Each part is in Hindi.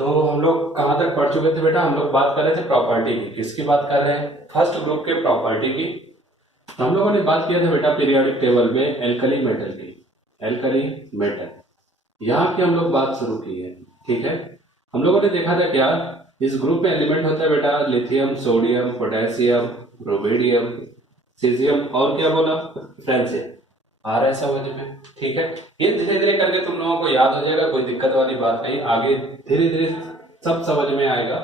तो हम लोग कहाँ तक पढ़ चुके थे बेटा? हम लोग बात कर रहे थे प्रॉपर्टी की। किसकी बात कर रहे हैं? फर्स्ट ग्रुप के प्रॉपर्टी की। तो हम लोगों ने बात किया था बेटा पीरियोडिक टेबल में एल्कली मेटल की। एल्कली मेटल, यहाँ की हम लोग बात शुरू की है। ठीक है, हम लोगों ने देखा था क्या, इस ग्रुप में एलिमेंट होता है बेटा lithium, sodium, potassium, rubidium, caesium और क्या बोला, फ्रेंसियम। आ रहा है समझ में? ठीक है, ये धीरे धीरे करके तुम लोगों को याद हो जाएगा, कोई दिक्कत वाली बात नहीं। आगे धीरे धीरे सब समझ में आएगा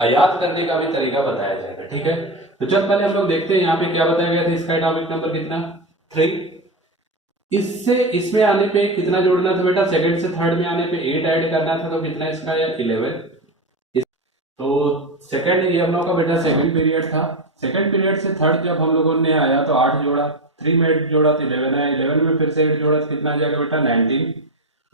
और याद करने का भी तरीका बताया जाएगा। ठीक है, तो चल पहले हम लोग देखते हैं यहाँ पे क्या बताया गया था। इसका एटॉमिक नंबर कितना? 3। इससे इसमें आने पे कितना जोड़ना था बेटा? सेकंड से थर्ड में आने पे 8 ऐड करना था, तो कितना इसका है? 11। तो सेकंड ये हम लोग का बेटा सेकंड पीरियड था। सेकंड पीरियड से थर्ड जब हम लोगों ने आया तो 8 जोड़ा, 3 में 8 जोड़ा तो 11 है। 11 में फिर से 8 जोड़ा तो कितना आ जाएगा बेटा? 19।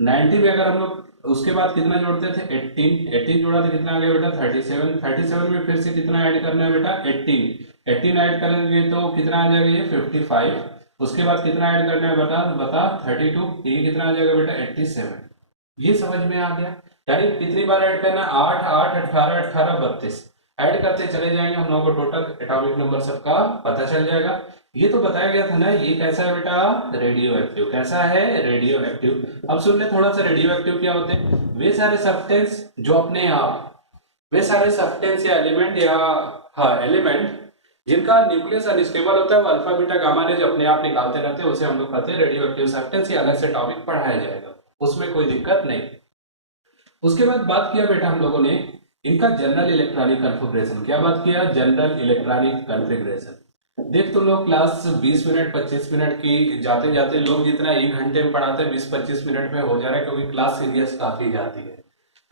90 में अगर हम लोग उसके बाद कितना जोड़ते थे? 18। 18 जोड़ा तो कितना आ गया बेटा? 37। 37 में फिर से कितना ऐड करना है बेटा? 18। 18 ऐड करेंगे तो कितना आ जाएगा? ये 55। उसके बाद कितना ऐड करना है बता बता? 32। ये कितना आ जाएगा बेटा? 87। ये समझ में आ गया? यानी कितनी बार ऐड करना? 8 8 18 18 32 ऐड करते चले जाएंगे, हम लोगों को टोटल एटॉमिक नंबर सबका पता चल जाएगा। ये तो बताया गया था ना, ये कैसा है बेटा? Radio active. कैसा है? Radio active. अब सुन ले थोड़ा सा, रेडियो एक्टिव क्या होते हैं? वे सारे सब्सटेंस जो अपने आप, वे सारे सब्सटेंस या एलिमेंट या हाँ एलिमेंट जिनका न्यूक्लियस अनस्टेबल होता है, वो अल्फा बीटा गामा रेज अपने आप निकालते रहते हैं, उसे हम लोग कहते हैं रेडियो एक्टिव सब्सटेंस। ये अलग से टॉपिक पढ़ाया जाएगा, उसमें कोई दिक्कत नहीं। उसके बाद बात किया बेटा हम लोगों ने इनका जनरल इलेक्ट्रॉनिक कॉन्फ़िगरेशन। क्या बात किया? General electronic configuration. देख तुम लोग क्लास 20 मिनट 25 मिनट की जाते जाते लोग जितना 1 घंटे में पढ़ाते हैं 20-25 मिनट में हो जा रहा है, क्योंकि क्लास सीरियस काफी जाती है।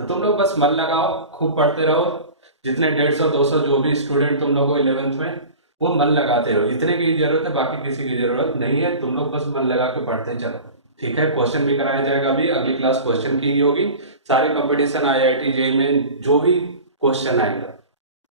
तो तुम लोग बस मन लगाओ, खूब पढ़ते रहो। जितने 150-200 जो भी स्टूडेंट तुम लोग 11th में, वो मन लगाते रहो। इतने की जरूरत है, बाकी किसी की जरूरत नहीं है। तुम लोग बस मन लगा के पढ़ते चलो। ठीक है, क्वेश्चन भी कराया जाएगा। अभी अगली क्लास क्वेश्चन की ही होगी। सारे कंपटीशन IIT जेईई में जो भी क्वेश्चन आएगा,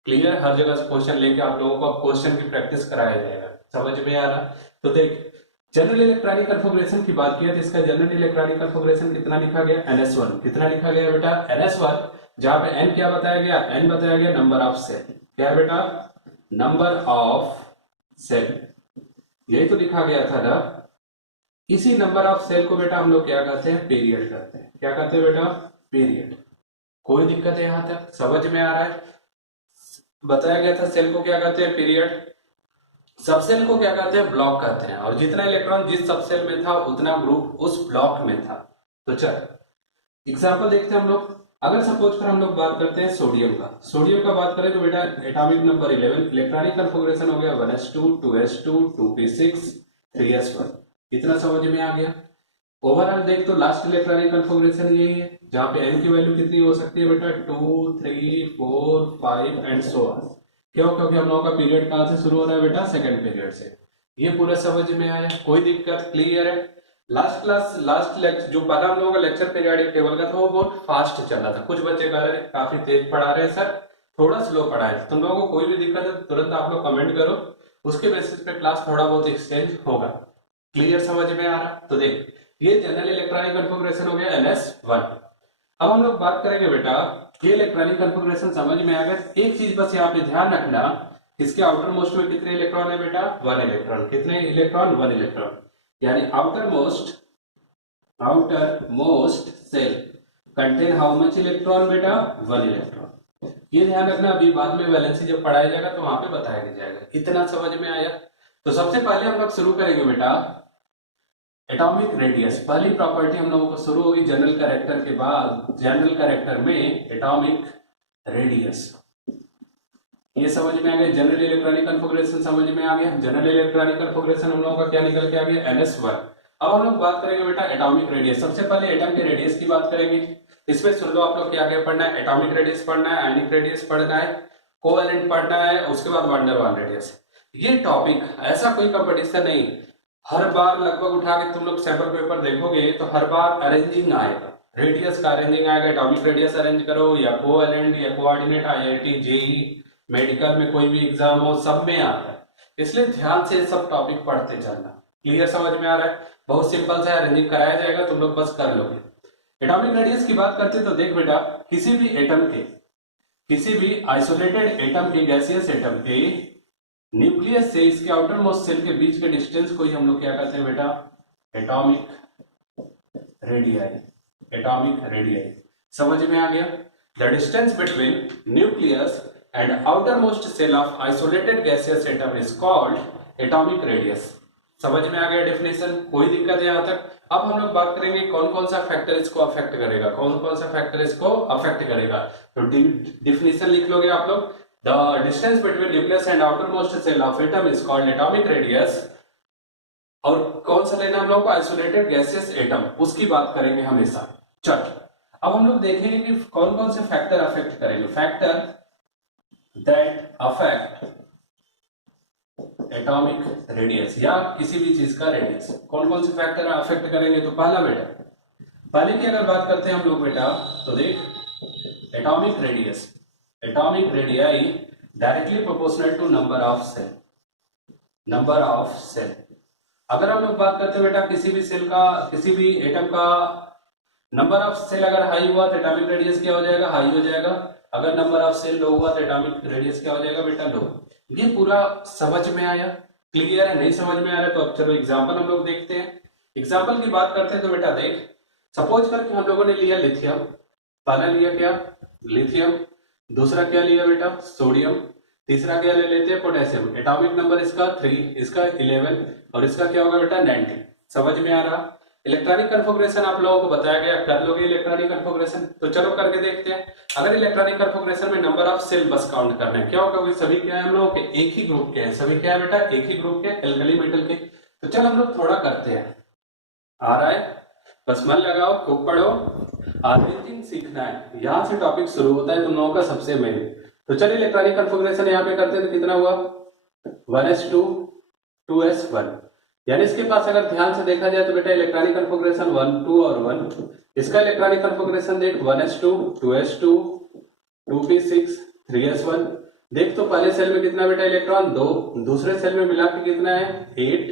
क्लियर, हर जगह से क्वेश्चन लेके आप लोगों को क्वेश्चन की प्रैक्टिस कराया जाएगा। समझ में आ रहा? तो देख, जनरल इलेक्ट्रॉनिक कॉन्फ़िगरेशन की बात किया तो इसका जनरल इलेक्ट्रॉनिक कॉन्फ़िगरेशन कितना लिखा गया? NS1। कितना लिखा गया बेटा? NS1। जहां पे n क्या बताया गया? n बताया गया नंबर ऑफ सेल। क्या है बेटा? नंबर ऑफ सेल, यही तो लिखा गया था ना। इसी नंबर ऑफ सेल को बेटा हम लोग क्या कहते हैं? पीरियड कहते हैं। क्या कहते हैं बेटा? पीरियड। कोई दिक्कत है यहां तक? समझ में आ रहा है? बताया गया था सेल को क्या कहते हैं? पीरियड। सब सेल को क्या कहते हैं? ब्लॉक कहते हैं। और जितना इलेक्ट्रॉन जिस सब सेल में था उतना ग्रुप उस ब्लॉक में था। तो चल एग्जाम्पल देखते हैं हम लोग। अगर सपोज कर हम लोग बात करते हैं सोडियम का। सोडियम का बात करें तो बेटा एटॉमिक नंबर 11, इलेक्ट्रॉनिक कॉन्फ़िगरेशन हो गया 1s2 2s2 2p6 3s1। इतना समझ में आ गया? ओवरऑल देख तो लास्ट इलेक्ट्रॉनिक कॉन्फ़िगरेशन यही है, जहां पे n की वैल्यू कितनी हो सकती है बेटा? 2 3 4 5 एंड सो ऑन। क्यों? क्योंकि हम लोगों का पीरियड कहां से शुरू हो रहा है बेटा? सेकंड पीरियड से। ये पूरा समझ में आया? कोई दिक्कत? क्लियर है? लास्ट क्लास लास्ट लेक्चर जो पहला हम लोगों का लेक्चर पीरियडिक टेबल का था, वो बहुत फास्ट चल रहा था। कुछ बच्चे कह रहे हैं काफी तेज पढ़ा रहे हैं सर, थोड़ा स्लो पढ़ाए। तुम लोगों को कोई भी दिक्कत है तुरंत आप लोग कमेंट करो, उसके बेसिस पे क्लास थोड़ा बहुत एक्सचेंज होगा। क्लियर? समझ में आ रहा? तो देख, ये जनरल इलेक्ट्रॉनिक कॉन्फ़िगरेशन हो गया NS1। अब हम लोग बात करेंगे बेटा, ये इलेक्ट्रॉनिक कॉन्फ़िगरेशन समझ में आ गया। एक चीज बस यहाँ पे ध्यान रखना, इसके आउटर मोस्ट में कितने इलेक्ट्रॉन है बेटा? 1 इलेक्ट्रॉन। कितने इलेक्ट्रॉन? 1 इलेक्ट्रॉन। यानी outermost shell contain how much electron बेटा? 1 इलेक्ट्रॉन। ये ध्यान रखना, अभी बाद में वैलेंसी जब पढ़ाया जाएगा तो वहां पे बताया जाएगा। इतना समझ में आया? तो सबसे पहले हम लोग शुरू करेंगे बेटा एटॉमिक रेडियस। पहली प्रॉपर्टी हम लोगों को शुरू होगी जनरल कैरेक्टर के बाद, जनरल कैरेक्टर में एटॉमिक रेडियस। ये समझ में आ गया? जनरल इलेक्ट्रॉनिक कॉन्फ़िगरेशन समझ में आ गया? जनरल इलेक्ट्रॉनिक कॉन्फ़िगरेशन हम लोगों का क्या निकल के आ गया? NS1। अब हम लोग बात करेंगे बेटा एटॉमिक रेडियस। सबसे पहले एटम के रेडियस की बात करेंगे। इसमें सुन लो आप लोग क्या क्या पढ़ना है? एटॉमिक रेडियस पढ़ना है, आयनिक रेडियस पढ़ना है, कोवेलेंट पढ़ना है, उसके बाद वैन डेर वाल्स रेडियस। ये टॉपिक ऐसा कोई कंपटीशन नहीं, हर बार लगभग उठा के तुम लोग सैंपल पेपर देखोगे तो हर बार अरेंजिंग आएगा, रेडियस का अरेंजिंग आएगा। एटॉमिक रेडियस अरेंज करो या कोवेलेंट या कोऑर्डिनेट, IIT जेईई मेडिकल में कोई भी एग्जाम हो, सब में आता है। इसलिए ध्यान से सब टॉपिक पढ़ते चलना। क्लियर? समझ में आ रहा है? बहुत सिंपल सा अरेंजिंग कराया जाएगा, तुम लोग बस कर लोगे। एटॉमिक रेडियस की बात करते तो देख बेटा, किसी भी एटम के, किसी भी आइसोलेटेड एटम के, गैसियस एटम के न्यूक्लियस से इसके आउटर मोस्ट सेल के बीच के डिस्टेंस को ही हम लोग क्या कहते हैं बेटा, एटॉमिक रेडियाई। एटॉमिक रेडियाई समझ में आ गया। The distance between nucleus and outermost shell of isolated gaseous atom is called atomic radius. समझ में आ गया डेफिनेशन, कोई दिक्कत है यहाँ तक। अब हम लोग बात करेंगे कौन कौन सा फैक्टर इसको अफेक्ट करेगा, कौन कौन सा फैक्टर इसको अफेक्ट करेगा। तो डिफिनेशन लिख लोगे आप लोग, the distance between nucleus and outermost shell of atom is called atomic radius. और कौन सा लेना हम लोग को, आइसोलेटेड गैसियस एटम, उसकी बात करेंगे हमेशा। चल अब हम लोग देखेंगे कि कौन कौन से फैक्टर अफेक्ट करेंगे। Factor that affect atomic radius या किसी भी चीज का रेडियस, कौन कौन से फैक्टर अफेक्ट करेंगे। तो पहला बेटा, पहले की अगर बात करते हैं हम लोग बेटा, तो देख atomic radius, atomic radii directly proportional to number of shell, number of shell. अगर हम लोग बात करते हैं बेटा किसी भी सेल का, किसी भी एटम का नंबर ऑफ सेल अगर हाई हुआ तो एटॉमिक रेडियस क्या हो जाएगा, हाई हो जाएगा। अगर नंबर ऑफ सेल लो हुआ तो एटॉमिक रेडियस क्या हो जाएगा बेटा, लो। ये पूरा समझ में आया, क्लियर है? नहीं समझ में आ रहा तो अब चलो एग्जांपल हम लोग देखते हैं। एग्जांपल की बात करते हैं तो बेटा देख, सपोज करके हम लोगों ने लिया लिथियम, पहला लिया क्या, लिथियम, दूसरा क्या लिया बेटा, सोडियम, तीसरा क्या ले लेते हैं, पोटेशियम। एटॉमिक नंबर इसका 3, इसका 11 और इसका क्या होगा बेटा 19। समझ में आ रहा। इलेक्ट्रॉनिक कन्फिगरेशन आप लोगों को बताया गया, कर लोगे इलेक्ट्रॉनिक कन्फिगरेशन। तो चलो करके देखते हैं। अगर इलेक्ट्रॉनिक कन्फिगरेशन में नंबर ऑफ सेल बस काउंट करना है, क्या होगा, सभी क्या है हम लोगों के, एक ही ग्रुप के हैं, सभी क्या है बेटा, एक ही ग्रुप के, एल्कली मेटल के। तो चलो हम लोग थोड़ा करते हैं, आ रहा है, बस मन लगाओ, खूब पढ़ो, अरेंजिंग सीखना है। यहां से टॉपिक शुरू होता है तुम लोगों का सबसे मेन। तो चलिए इलेक्ट्रॉनिक कन्फिगरेशन यहाँ पे करते हैं तो कितना हुआ, 1s2 2s1, यानी इसके पास अगर ध्यान से देखा जाए तो बेटा इलेक्ट्रॉनिक कन्फिगरेशन 1 2 और 1। इसका इलेक्ट्रॉनिक कन्फिगरेशन देख 1s2 2s2 2p6 3s1। देख तो पहले सेल में कितना बेटा इलेक्ट्रॉन 2, दूसरे सेल में मिला के कितना है 8,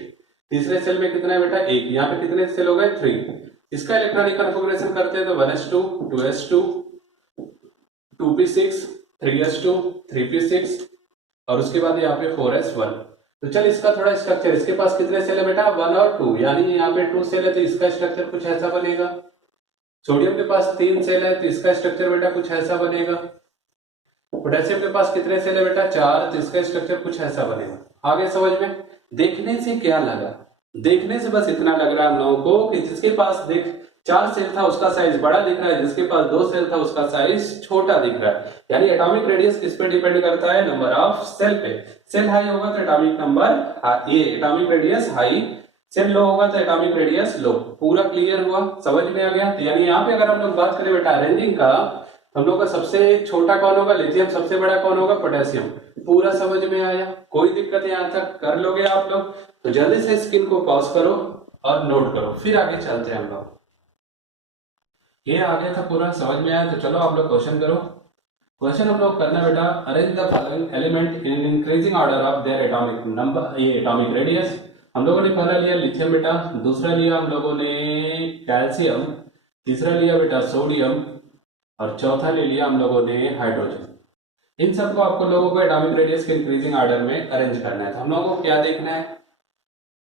तीसरे सेल में कितना है बेटा 1, यहाँ पे कितने सेल हो गए 3। इसका इलेक्ट्रॉनिक कन्फिगरेशन करते हैं तो 1s2 2s2 2p6 3s2 3p6 और उसके बाद यहाँ पे 4s1। तो चल इसका थोड़ा स्ट्रक्चर, इसके पास कितने सेल है बेटा 1 और 2, यानी यहाँ पे 2 सेल है तो इसका स्ट्रक्चर कुछ ऐसा बनेगा। सोडियम के पास 3 सेल है तो इसका स्ट्रक्चर बेटा कुछ ऐसा बनेगा। पोटेशियम के पास कितने सेल है बेटा 4, तो इसका स्ट्रक्चर कुछ ऐसा बनेगा। आगे समझ में, देखने से क्या लगा, देखने से बस इतना लग रहा है हम लोगों को कि जिसके पास देख 4 सेल था उसका साइज बड़ा दिख रहा है, जिसके पास 2 सेल था उसका साइज छोटा दिख रहा है। यानी एटॉमिक रेडियस किस पे डिपेंड करता है, नंबर ऑफ सेल पे। सेल हाई होगा तो एटॉमिक नंबर ये एटॉमिक रेडियस हाई, सेल लो होगा तो एटॉमिक रेडियस लो। पूरा क्लियर हुआ, समझ में आ गया। तो यानी यहाँ पे अगर हम लोग बात करें बेटा अरेंजिंग का, हम लोग का सबसे छोटा कौन होगा लिथियम, सबसे बड़ा कौन होगा पोटेशियम। पूरा समझ में आया, कोई दिक्कत है यहाँ तक, कर लोगे आप लोग। तो जल्दी से स्क्रीन को पॉज करो और नोट करो, फिर आगे चलते हैं हम लोग। ये आ गया था पूरा, समझ में आया। तो चलो आप लोग क्वेश्चन करो। क्वेश्चन हम लोग करना बेटा, arrange the following element in increasing order of their atomic number, ये एटॉमिक रेडियस। हम लोगों ने पहला लिया लिथियम बेटा, दूसरा लिया हम लोगों ने कैल्शियम, तीसरा लिया बेटा सोडियम और चौथा ले लिया हम लोगों ने हाइड्रोजन। इन सबको आपको लोगों को एटॉमिक रेडियस के इंक्रीजिंग ऑर्डर में अरेंज करना है। तो हम लोगों को क्या देखना है,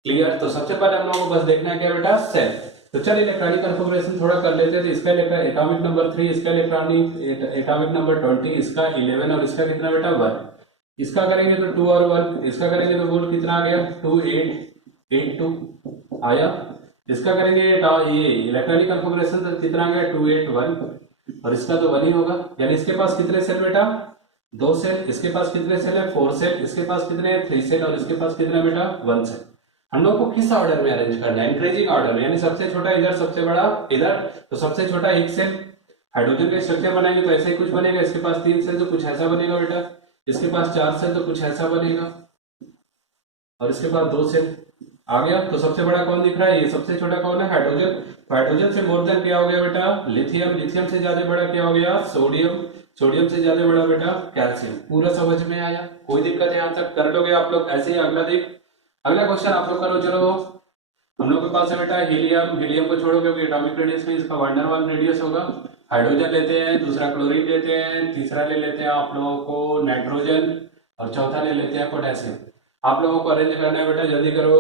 क्लियर। तो सबसे पहले हम लोगों को बस देखना है क्या बेटा, सेल। तो चलिए इलेक्ट्रॉनिक कन्फिगरेशन थोड़ा कर लेते हैं। तो इसका एटॉमिक नंबर 3, इसका एटॉमिक नंबर 20, इसका 11 और इसका कितना बेटा 1। इसका करेंगे तो 2 और 1, इसका करेंगे तो बोल कितना आ गया 2 8 8 2 आया। इसका करेंगे ये इलेक्ट्रॉनिक कन्फिगरेशन तो कितना आ गया 2 8 1 और इसका तो 1 ही होगा। यानी इसके पास कितने सेल बेटा 2 सेल, इसके पास कितने सेल है 4 सेल, इसके पास कितने 3 सेल और इसके पास कितना बेटा 1 सेल। हम लोग को किस ऑर्डर में अरेंज करना है, इंक्रीजिंग ऑर्डर में, यानी सबसे छोटा इधर सबसे बड़ा इधर। तो सबसे छोटा एक सेल, हाइड्रोजन का स्ट्रक्चर बनाएंगे तो ऐसे ही कुछ बनेगा। इसके पास 3 सेल तो कुछ ऐसा बनेगा बेटा, इसके पास 4 सेल तो कुछ ऐसा बनेगा और इसके पास 2 सेल आ गया। तो सबसे बड़ा कौन दिख रहा है, ये सबसे छोटा कौन है हाइड्रोजन। हाइड्रोजन से मोर देन क्या हो गया बेटा लिथियम, लिथियम से ज्यादा बड़ा क्या हो गया सोडियम, सोडियम से ज्यादा बड़ा बेटा कैल्शियम। पूरा समझ में आया, कोई दिक्कत है यहाँ तक, कर लोगे आप लोग। ऐसे ही अगला देख, अगला क्वेश्चन आप लोग करो। चलो हम लोग के पास है बेटा हीलियम, हीलियम को छोड़ो क्योंकि एटॉमिक रेडियस में इसका वन वन रेडियस होगा। हाइड्रोजन लेते हैं, दूसरा क्लोरीन लेते हैं, तीसरा ले लेते हैं आप लोगों को नाइट्रोजन, और चौथा ले लेते हैं पोटेशियम। आप लोगों को अरेंज करना है बेटा, जल्दी करो।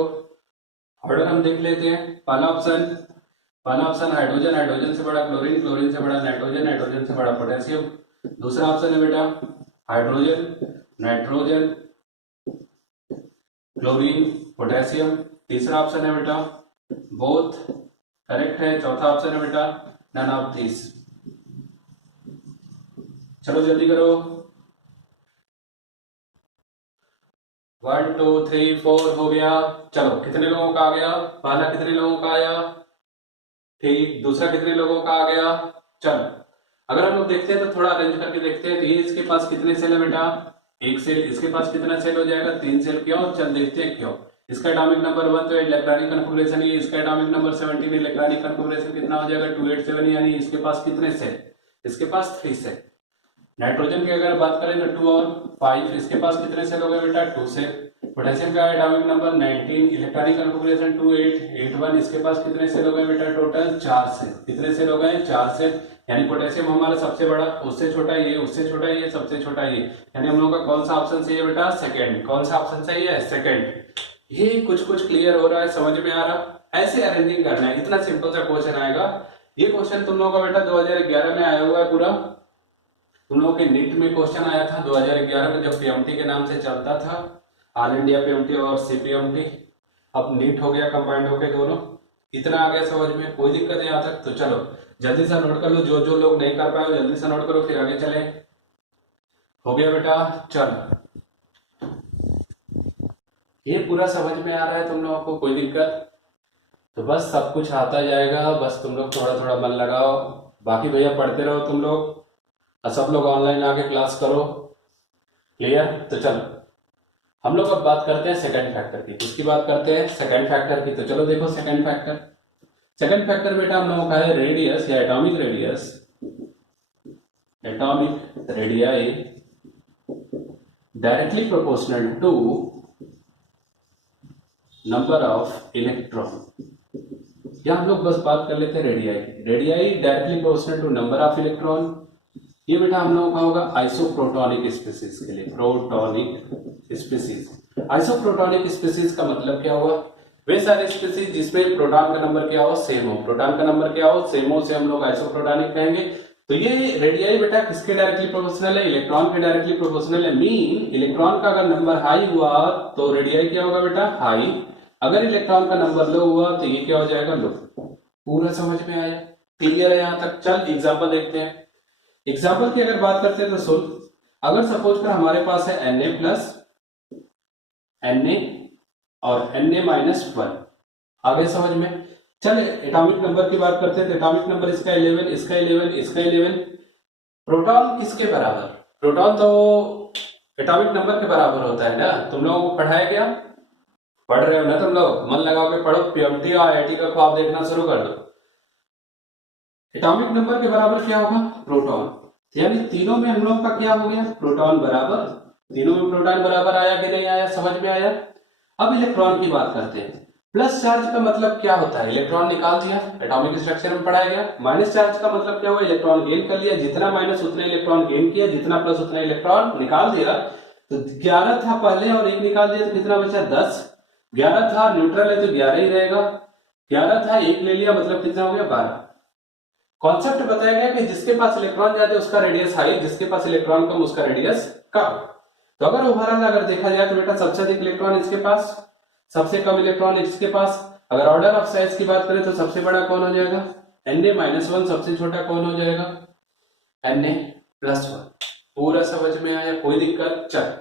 ऑर्डर हम देख लेते हैं। पहला ऑप्शन हाइड्रोजन, हाइड्रोजन से बड़ा क्लोरीन, क्लोरीन से बड़ा नाइट्रोजन, नाइट्रोजन से बड़ा पोटेशियम। दूसरा ऑप्शन है बेटा हाइड्रोजन, नाइट्रोजन, क्लोरीन, पोटेशियम। तीसरा ऑप्शन है बेटा बोथ, करेक्ट है। चौथा ऑप्शन है बेटा नन ऑफ दिस। चलो जल्दी करो। 1 2 3 4 हो गया। चलो कितने लोगों का आ गया? पहला कितने लोगों का आया? ठीक। दूसरा कितने लोगों का आ गया? चलो अगर हम लोग देखते हैं तो थोड़ा अरेंज करके देखते हैं। तो ये इसके पास कितने सेल है बेटा? एक सेल। इसके पास कितना सेल हो जाएगा? 3 सेल। क्यों? चल देखते हैं क्यों। इसका एटॉमिक नंबर 1 तो इलेक्ट्रॉनिक कन्फिगरेशन ये, इसका एटॉमिक नंबर 17 इलेक्ट्रॉनिक कन्फिगरेशन कितना हो जाएगा? 287, यानी इसके पास कितने सेल? इसके पास 3 सेल। नाइट्रोजन की अगर बात करें तो 2 और 5, इसके पास कितने सेल हो गए बेटा? 2 सेल। पोटेशियम का एटॉमिक नंबर 19, इलेक्ट्रॉनिक कन्फिगरेशन 2881, इसके पास कितने सेल हो गए बेटा? Total 4 cell. कितने सेल हो गए? 4 सेल। यानी पोटेशियम हमारा सबसे बड़ा, उससे छोटा ये, उससे छोटा ये, सबसे छोटा ये, यानी हम लोगों का कौन सा ऑप्शन सही है बेटा? सेकंड। कौन सा ऑप्शन सही है? सेकंड। ये कुछ कुछ क्लियर हो रहा है, समझ में आ रहा? ऐसे अरेंजिंग करना है, इतना सिंपल सा क्वेश्चन आएगा। ये क्वेश्चन तुम लोगों का बेटा 2011 में आया हुआ है पूरा। तुम लोगों के नीट में क्वेश्चन आया था 2011 में, जब पीएमटी के नाम से चलता था, ऑल इंडिया पीएमटी और सीपीएमटी। अब नीट हो गया कंबाइंड होके दोनों। इतना आ गया समझ में? कोई दिक्कत नहीं यहाँ तक? तो चलो जल्दी से नोट कर लो, जो जो लोग नहीं कर पाए हो जल्दी से नोट करो, फिर आगे चले। हो गया बेटा? चल ये पूरा समझ में आ रहा है तुम लोगों को? कोई दिक्कत? तो बस सब कुछ आता जाएगा, बस तुम लोग थोड़ा थोड़ा मन लगाओ। बाकी भैया पढ़ते रहो तुम लोग, और सब लोग ऑनलाइन आके क्लास करो। क्लियर? तो चलो हम लोग अब बात करते हैं सेकंड फैक्टर की। किसकी बात करते हैं? सेकंड फैक्टर की। तो चलो देखो सेकंड फैक्टर। सेकंड फैक्टर बेटा हम लोगों का है रेडियस या atomic radius, atomic radii directly proportional to number of electron. या हम लोग बस बात कर लेते हैं radii. Radii directly proportional to number of electron. ये बेटा हम लोगों का होगा आइसोप्रोटॉनिक स्पीसीज के लिए। प्रोटॉनिक स्पीसीज। आइसोप्रोटॉनिक स्पीसीज का मतलब क्या हुआ? वे सारे स्पीसीज जिसमें प्रोटॉन का नंबर क्या हो? सेम हो। प्रोटॉन का नंबर क्या हो? सेम हो, से हम लोग आइसोप्रोटॉनिक कहेंगे। तो ये रेडियाई बेटा किसके डायरेक्टली प्रोपोर्शनल है? इलेक्ट्रॉन के डायरेक्टली प्रोपोर्शनल है। मीन इलेक्ट्रॉन का अगर नंबर हाई हुआ तो रेडियाई क्या होगा बेटा? हाई। अगर इलेक्ट्रॉन का नंबर लो हुआ तो ये क्या हो जाएगा? लो। पूरा समझ में आया? क्लियर है यहां तक? चल एग्जाम्पल देखते हैं। एग्जाम्पल की अगर बात करते हैं तो सुन, अगर सपोज कर हमारे पास है Na प्लस Na और Na-1, आगे समझ में? चल एटॉमिक नंबर की बात करते हैं तो एटॉमिक नंबर इसका 11, इसका 11, इसका 11। प्रोटॉन किसके बराबर? प्रोटॉन तो एटॉमिक नंबर के बराबर होता है ना। तुम लोगों को पढ़ाया गया? पढ़ रहे हो ना तुम लोग? मन लगा के पढ़ो, पीएमटी और आईआईटी का ख्वाब देखना शुरू कर दो। एटॉमिक नंबर के बराबर क्या होगा? प्रोटॉन। यानी तीनों में हम लोग का क्या हो गया? प्रोटॉन बराबर। तीनों में प्रोटॉन बराबर आया कि नहीं आया? समझ में आया? अब इलेक्ट्रॉन की बात करते हैं। प्लस चार्ज का मतलब क्या होता है? इलेक्ट्रॉन निकाल दिया, एटॉमिक स्ट्रक्चर में पढ़ाया गया। माइनस चार्ज का मतलब क्या हुआ? इलेक्ट्रॉन गेन कर लिया। जितना माइनस उतना इलेक्ट्रॉन गेन किया, जितना प्लस उतना इलेक्ट्रॉन निकाल दिया। तो 11 था पहले और 1 निकाल दिया तो कितना बचा? 10। 11 था, न्यूट्रल है तो 11 ही रहेगा। 11 था, 1 ले लिया, मतलब कितना हो गया? 12। कॉन्सेप्ट बताया गया कि जिसके पास इलेक्ट्रॉन ज्यादा उसका रेडियस हाई, जिसके पास इलेक्ट्रॉन कम उसका रेडियस कम। तो अगर ओवरऑल अगर देखा जाए तो बेटा सबसे अधिक इलेक्ट्रॉन इसके पास, सबसे कम इलेक्ट्रॉन इसके पास। अगर ऑर्डर ऑफ साइज की बात करें तो सबसे बड़ा कौन हो जाएगा? Na-1, सबसे छोटा कौन हो जाएगा? Na+1। पूरा समझ में आया? कोई दिक्कत? चल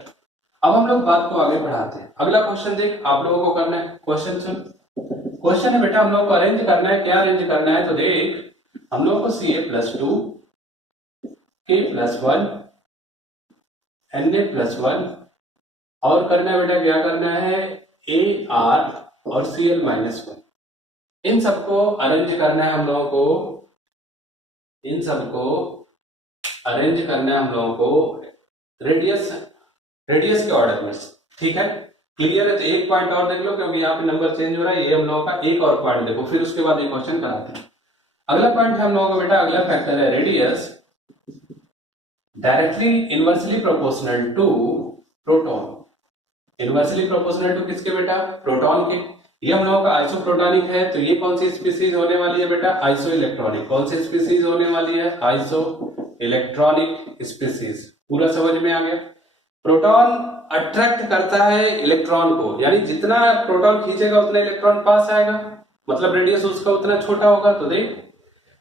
अब हम लोग बात को आगे बढ़ाते हैं। अगला क्वेश्चन देख, आप लोगों को करना है। क्वेश्चन सुन, क्वेश्चन है बेटा हम लोग को अरेंज करना है। क्या अरेंज करना है? तो देख हम लोग को Ca+2, K+1, Na+1 और करना है बेटा, क्या करना है? Ar और Cl-1। इन सबको अरेंज करना है हम लोगों को, इन सबको अरेंज करना है हम लोगों को रेडियस के ऑर्डर में। ठीक है? क्लियर है? तो एक पॉइंट और देख लो, क्योंकि यहाँ पे नंबर चेंज हो रहा है। ये हम लोगों का एक और पॉइंट देखो, फिर उसके बाद एक क्वेश्चन कराते हैं। अगला पॉइंट है हम लोगों का बेटा, अगला फैक्टर है radius directly inversely proportional to proton. Inversely proportional to किसके बेटा? प्रोटॉन के। ये हम लोगों का आइसोप्रोटॉनिक है, तो ये कौन सी स्पीसीज होने वाली है बेटा? Iso electronic. कौन सी स्पीसीज होने वाली है? Iso electronic species. पूरा समझ में आ गया? प्रोटॉन अट्रैक्ट करता है इलेक्ट्रॉन को, यानी जितना प्रोटॉन खींचेगा उतना इलेक्ट्रॉन पास आएगा, मतलब रेडियस उसका उतना छोटा होगा। तो देख,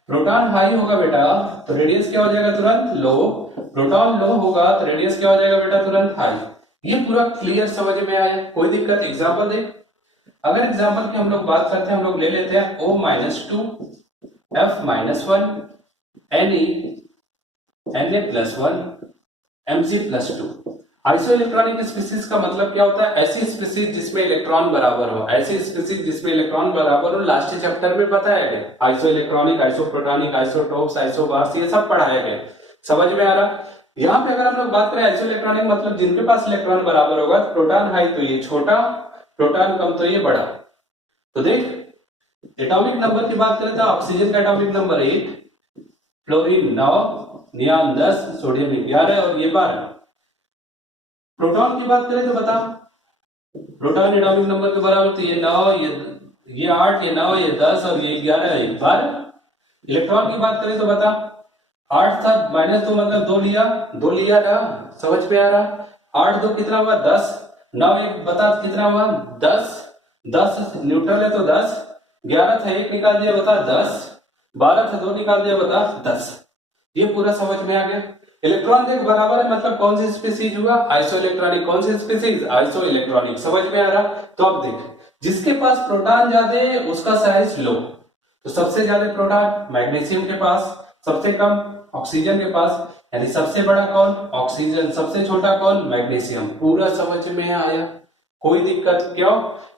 प्रोटॉन हाई होगा बेटा तो रेडियस क्या हो जाएगा? तुरंत लो। प्रोटॉन लो होगा तो रेडियस क्या हो जाएगा बेटा? तुरंत हाई। ये पूरा क्लियर समझ में आया? कोई दिक्कत? एग्जांपल देख, अगर एग्जांपल की हम लोग बात करते हैं, हम लोग ले लेते हैं O-2 F-1 Na+1 Mg+2। Iso electronic species का मतलब क्या होता है? ऐसी स्पीसीज जिसमें इलेक्ट्रॉन बराबर हो, ऐसी स्पीसीज जिसमें इलेक्ट्रॉन बराबर हो। लास्ट चैप्टर में बताया गया, आइसो इलेक्ट्रॉनिक, आइसोप्रोटॉनिक, आइसोटोप्स, आइसोबार्स, ये सब पढ़ाया गया। समझ में आ रहा? यहाँ पे अगर हम लोग बात करें आइसो इलेक्ट्रॉनिक मतलब जिनके पास इलेक्ट्रॉन बराबर होगा, प्रोटॉन हाई तो ये छोटा, प्रोटॉन कम तो ये बड़ा। तो देख, एटॉमिक नंबर की बात करें तो ऑक्सीजन का atomic number 8, fluorine 9, neon 10, sodium 11 और ये 12। प्रोटॉन की बात करें तो बता, प्रोटॉन एटॉमिक नंबर के बराबर तो ये 9, ये 8, ये 9, ये 10 और ये 11, ये 12। इलेक्ट्रॉन की बात करें तो बता, 8 था -2 मतलब 2 लिया ना? समझ में आ रहा? 8 2 कितना हुआ? 10। 9 1 बता कितना हुआ? 10। 10 न्यूट्रल है तो 10। 11 था 1 निकाल दिया, बता 10। 12 था 2 निकाल दिया, बता 10। ये पूरा समझ में आ गया? इलेक्ट्रॉन देख बराबर है मतलब कौन सी स्पीसीज हुआ? Iso electronic. कौन सी स्पीसीज? Iso electronic. समझ में आ रहा? तो अब देख, जिसके पास प्रोटॉन ज्यादा है उसका साइज लो। तो सबसे ज्यादा प्रोटॉन मैग्नीशियम के पास, सबसे कम ऑक्सीजन के पास, यानी सबसे बड़ा कौन? ऑक्सीजन। सबसे छोटा कौन? मैग्नीशियम। पूरा समझ में आया? कोई दिक्कत? क्यों?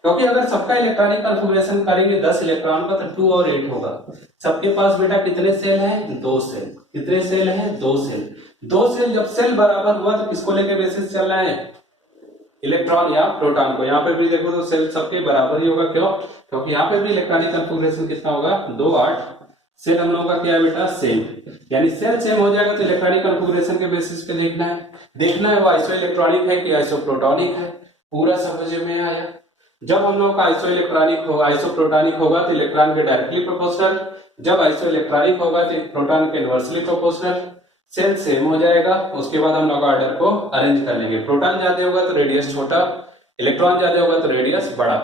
क्योंकि अगर सबका इलेक्ट्रॉनिक कॉन्फ़िगरेशन करेंगे 10 इलेक्ट्रॉन का तो 2 और 8 होगा। सबके पास बेटा कितने सेल हैं? 2 सेल। कितने सेल हैं? 2 सेल। 2 सेल जब सेल बराबर हुआ तो किसको लेके बेसिस चल रहा है? इलेक्ट्रॉन या प्रोटॉन को। यहाँ पे भी देखो तो सेल सबके बराबर ही होगा। क्यों? क्योंकि यहाँ पे भी इलेक्ट्रॉनिक कॉन्फ़िगरेशन कितना होगा? 2 8। सेल हम लोगों का क्या है बेटा? सेम। यानी सेल सेम हो जाएगा तो इलेक्ट्रॉनिक कॉन्फ़िगरेशन के बेसिस पे देखना है वो आइसो इलेक्ट्रॉनिक है कि आइसो प्रोटॉनिक है। पूरा समझ में आया? जब हम लोग का आइसो इलेक्ट्रॉनिक होगा, आइसो प्रोटॉनिक होगा तो इलेक्ट्रॉन के डायरेक्टली प्रोपोर्शनल, जब आइसो इलेक्ट्रॉनिक होगा तो प्रोटॉन के इनवर्सली प्रोपोर्शनल। सेल सेम हो जाएगा, उसके बाद हम लोग ऑर्डर को अरेंज कर लेंगे। प्रोटॉन ज्यादा होगा तो रेडियस छोटा, इलेक्ट्रॉन ज्यादा होगा तो रेडियस बड़ा।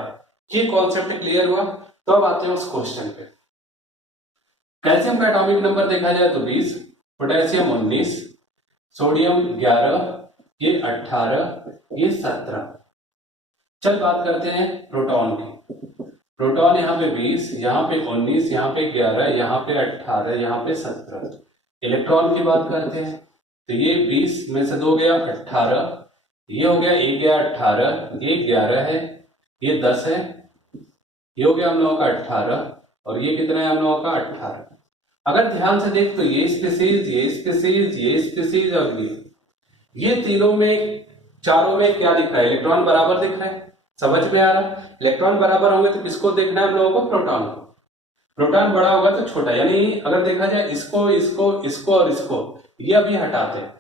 ये कॉन्सेप्ट क्लियर हुआ? तो अब आते हैं उस क्वेश्चन पे। कैल्शियम का एटॉमिक नंबर देखा जाए तो 20, पोटेशियम 19, सोडियम 11, ये 18, ये 17। चल बात करते हैं प्रोटॉन की। प्रोटॉन यहाँ पे 20, यहाँ पे 19, यहाँ पे 11, यहाँ पे 18, यहाँ पे 17। इलेक्ट्रॉन की बात करते हैं तो ये 20 में से 2 गया 18, ये हो गया 1 गया 18, ये 11 है, ये 10 है, ये हो गया हम लोगों का 18 और ये कितना है हम लोगों का 18। अगर ध्यान से देख तो ये स्पीसीज, ये स्पीसीज, ये स्पीसीज और ये तीनों में, चारों में क्या दिख रहा है? इलेक्ट्रॉन बराबर दिख रहा है। समझ में आ रहा? इलेक्ट्रॉन बराबर होंगे तो किसको देखना है हम लोगों को? प्रोटॉन को। प्रोटॉन बड़ा होगा तो छोटा, यानी अगर देखा जाए इसको इसको इसको और इसको, ये अभी हटाते हैं।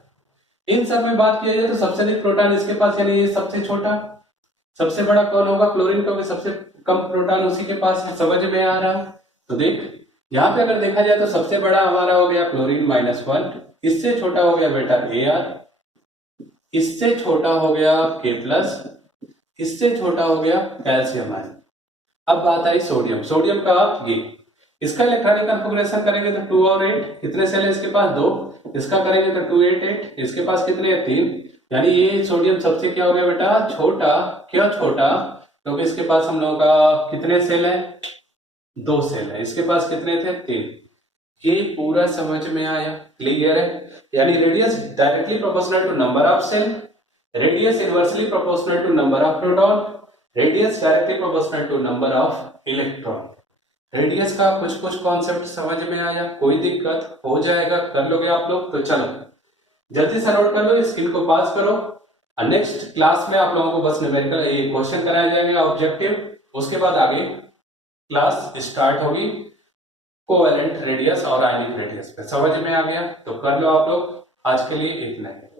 इन सब में बात किया जाए तो सबसे अधिक प्रोटॉन इसके पास, यानी ये सबसे छोटा। सबसे बड़ा कौन होगा? क्लोरीन, क्योंकि सबसे कम प्रोटॉन उसी के पास है। समझ में आ रहा? तो देख, यहाँ पे अगर देखा जाए तो सबसे बड़ा हमारा हो गया क्लोरीन -1, इससे छोटा हो गया बेटा Ar, इससे छोटा हो गया K+, इससे छोटा हो गया कैल्शियम आयन। अब बात आई सोडियम। सोडियम का ये, इसका इलेक्ट्रॉनिक कॉन्फ़िगरेशन करेंगे तो 2 और 8, कितने सेल है इसके पास? 2। इसका करेंगे तो 2 8 8, इसके पास कितने हैं? 3। यानी ये सोडियम सबसे क्या हो गया बेटा? छोटा। क्यों छोटा? क्योंकि इसके पास हम लोगों का कितने सेल है? 2 सेल है। इसके पास कितने थे? 3। ये पूरा समझ में आया? क्लियर है? यानी radius directly proportional to number of shell, radius inversely proportional to number of proton, radius directly proportional to number of electron. Radius का कुछ कुछ कॉन्सेप्ट समझ में आया? कोई दिक्कत? हो जाएगा, कर लोगे आप लोग? तो चलो जल्दी से नोट कर लो, स्क्रीन को पास करो। नेक्स्ट क्लास में आप लोगों को बस न्यूमेरिकल ये क्वेश्चन कराया जाएगा ऑब्जेक्टिव, उसके बाद आगे क्लास स्टार्ट होगी कोवेलेंट रेडियस और आयनिक रेडियस पे। समझ में आ गया? तो कर लो आप लोग, आज के लिए इतना है।